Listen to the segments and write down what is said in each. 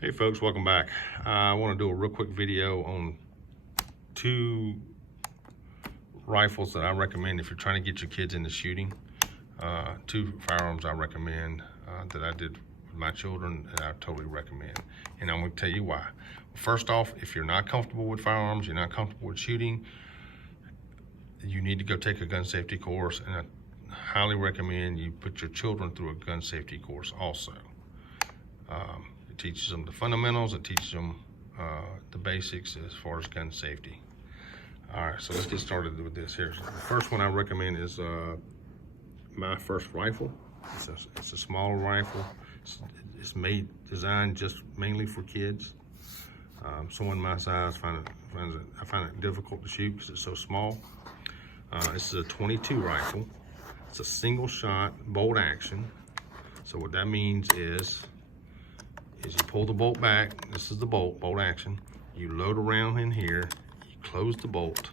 Hey folks, welcome back. I want to do a real quick video on two rifles that I recommend if you're trying to get your kids into shooting. Two firearms I recommend that I did with my children that I totally recommend. And I'm going to tell you why. First off, if you're not comfortable with firearms, you're not comfortable with shooting, you need to go take a gun safety course, and I highly recommend you put your children through a gun safety course also. It teaches them the fundamentals, it teaches them the basics as far as gun safety. All right, so let's get started with this here. The first one I recommend is my first rifle. It's a smaller rifle. It's designed just mainly for kids. Someone my size I find it difficult to shoot because it's so small. This is a 22 rifle. It's a single shot bolt action. So what that means is you pull the bolt back. This is the bolt action. You load around in here, you close the bolt,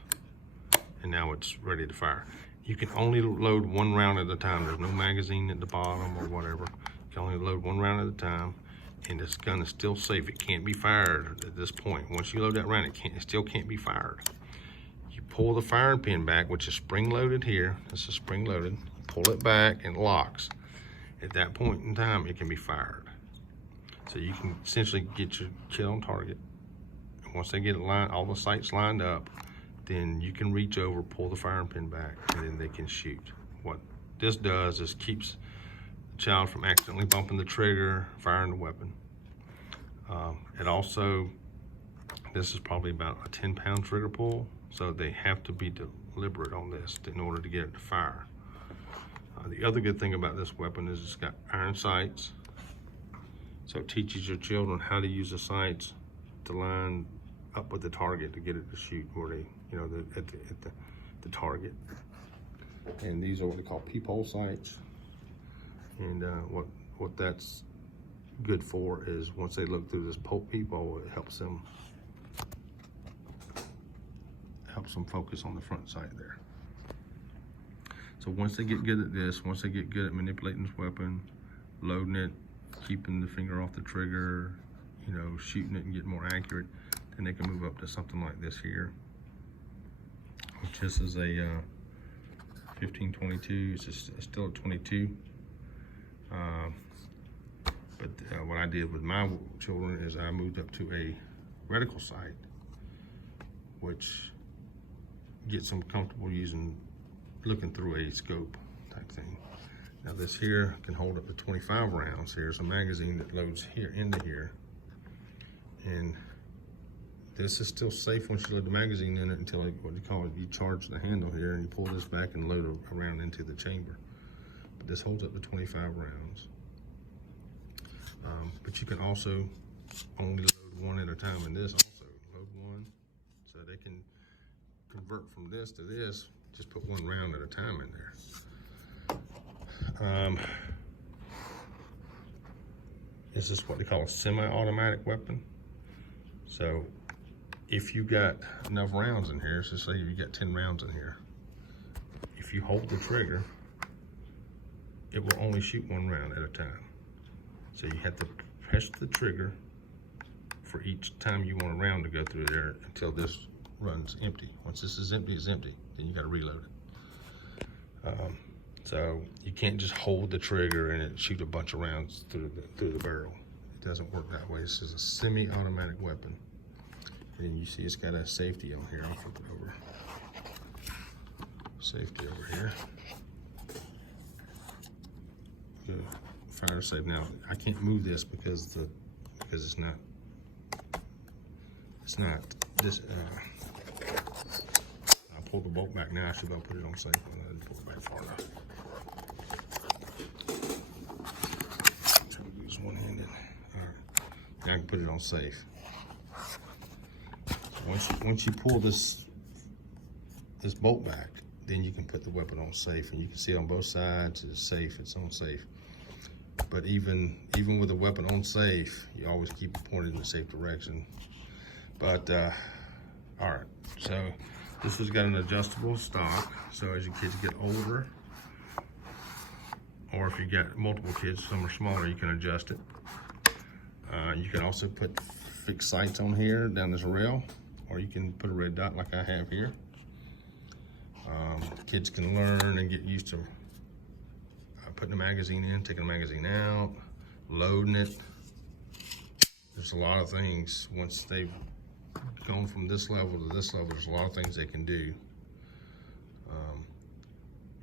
and now it's ready to fire. You can only load one round at a time. There's no magazine at the bottom or whatever. You can only load one round at a time, and this gun is still safe. It can't be fired at this point. Once you load that round, it still can't be fired. You pull the firing pin back, which is spring loaded here. This is spring loaded. Pull it back and it locks. At that point in time, it can be fired. So you can essentially get your kid on target. And once they get it lined, all the sights lined up, then you can reach over, pull the firing pin back, and then they can shoot. What this does is keeps the child from accidentally bumping the trigger, firing the weapon. It also, this is probably about a 10-pound trigger pull, so they have to be deliberate on this in order to get it to fire. The other good thing about this weapon is it's got iron sights. So it teaches your children how to use the sights to line up with the target to get it to shoot where they, at the target. And these are what they call peephole sights. And what that's good for is once they look through this peephole, it helps them focus on the front sight there. So once they get good at this, once they get good at manipulating this weapon, loading it, keeping the finger off the trigger, shooting it and get more accurate, then they can move up to something like this here, which this is a 15-22. It's still a 22. But what I did with my children is I moved up to a reticle sight, which gets them comfortable looking through a scope type thing. Now this here can hold up to 25 rounds. Here's a magazine that loads here into here. And this is still safe once you load the magazine in it until you charge the handle here and you pull this back and load a round into the chamber. But this holds up to 25 rounds. But you can also only load one at a time in this also. Load one, so they can convert from this to this, just put one round at a time in there. This is what they call a semi-automatic weapon. So if you got enough rounds in here, so say you got 10 rounds in here, if you hold the trigger, it will only shoot one round at a time. So you have to press the trigger for each time you want a round to go through there until this runs empty. Once this is empty, it's empty. Then you got to reload it. So you can't just hold the trigger and it shoot a bunch of rounds through the barrel. It doesn't work that way. This is a semi-automatic weapon. And you see it's got a safety on here. I'll flip it over. Safety over here. Good. Fire safe. Now I can't move this because it's not this. I pulled the bolt back now. I should be able to put it on safe. I didn't pull it back far enough. One-handed. All right, now I can put it on safe. Once you pull this bolt back, then you can put the weapon on safe, and you can see on both sides it's safe. It's on safe. But even with the weapon on safe, you always keep it pointed in the safe direction. But all right, so this has got an adjustable stock. So as your kids get older, or if you got multiple kids, some are smaller, you can adjust it. You can also put fixed sights on here down this rail, or you can put a red dot like I have here. Kids can learn and get used to putting the magazine in, taking the magazine out, loading it. There's a lot of things once they've gone from this level to this level. There's a lot of things they can do.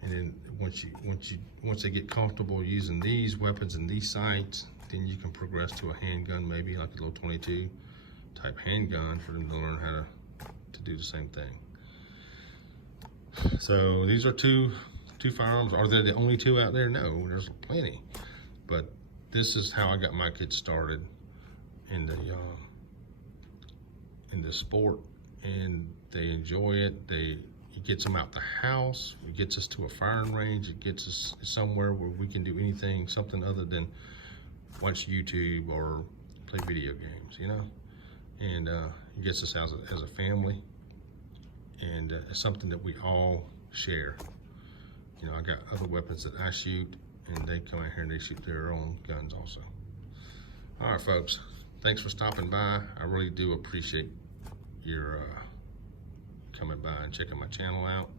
And then once they get comfortable using these weapons and these sights, then you can progress to a handgun, maybe like a little 22 type handgun, for them to learn how to do the same thing. So these are two firearms. Are they the only two out there? No, there's plenty. But this is how I got my kids started in the sport, and they enjoy it. It gets them out the house. It gets us to a firing range. It gets us somewhere where we can do anything, something other than watch YouTube or play video games, you know? And it gets us out as a family, and it's something that we all share. You know, I got other weapons that I shoot, and they come out here and they shoot their own guns also. All right, folks, thanks for stopping by. I really do appreciate your coming by and checking my channel out.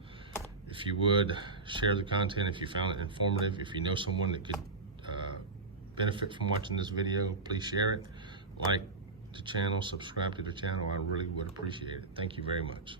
If you would, share the content if you found it informative. If you know someone that could benefit from watching this video, please share it. Like the channel, subscribe to the channel. I really would appreciate it. Thank you very much.